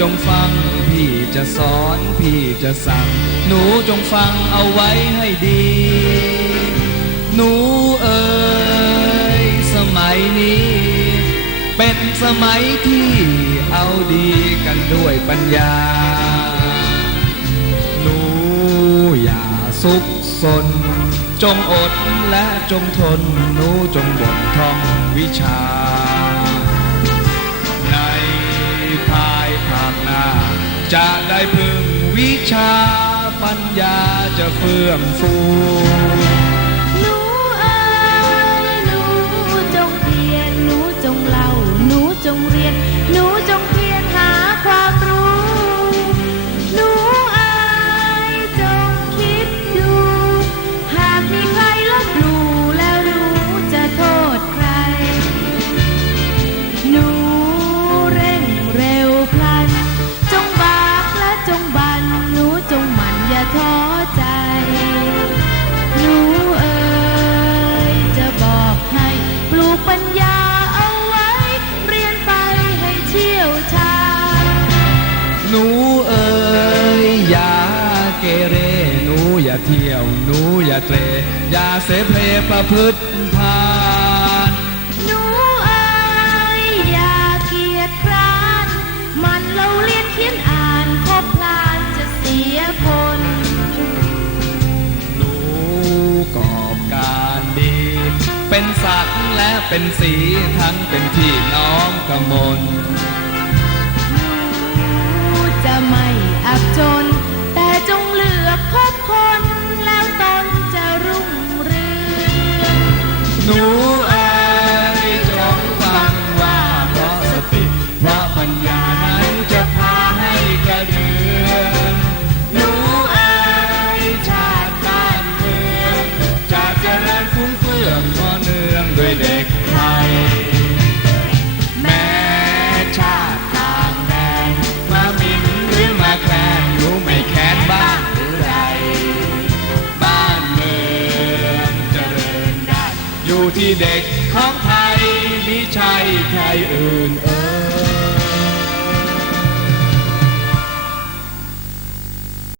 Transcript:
จงฟัง พี่จะสอนพี่จะสั่ง หนูจงฟังเอาไว้ให้ดี หนูเอ๋ยสมัยนี้ เป็นสมัยที่เอาดีกันด้วยปัญญา หนูอย่าสุขสนจงอดและจงทน หนูจงบ่นท่องวิชา จะได้พึ่งวิชาปัญญาจะเฟื่องฟู ปลูกปัญญาเอาไว้ เรียนไปให้เชี่ยวชาญหนูเอ๋ยอย่าเกเรหนูอย่าเที่ยวหนูอย่าเตรอย่าเสเพลประพฤติพานหนูเอ๋ยอย่าเกียจคร้าน มันเราเรียนเขียนอ่านคบพลานจะเสียคน หนูกอบการดี เป็นศักดิ์ และเป็นสีทั้งเป็นที่น้องกมลหนูจะไม่อับจน แต่จงเลือกคบคนแล้วตนจะรุ่งเรืองหนูเอ๋ยจงฟังว่าเพราะสติเพราะปัญญานั้นจะพาให้กระเดืองหนูเอ๋ยชาติบ้านเมืองจะเจริญฟุ้งเฟื่องก็เนื่อง อยู่ที่เด็กของไทยมิใช่ใครอื่นเอ่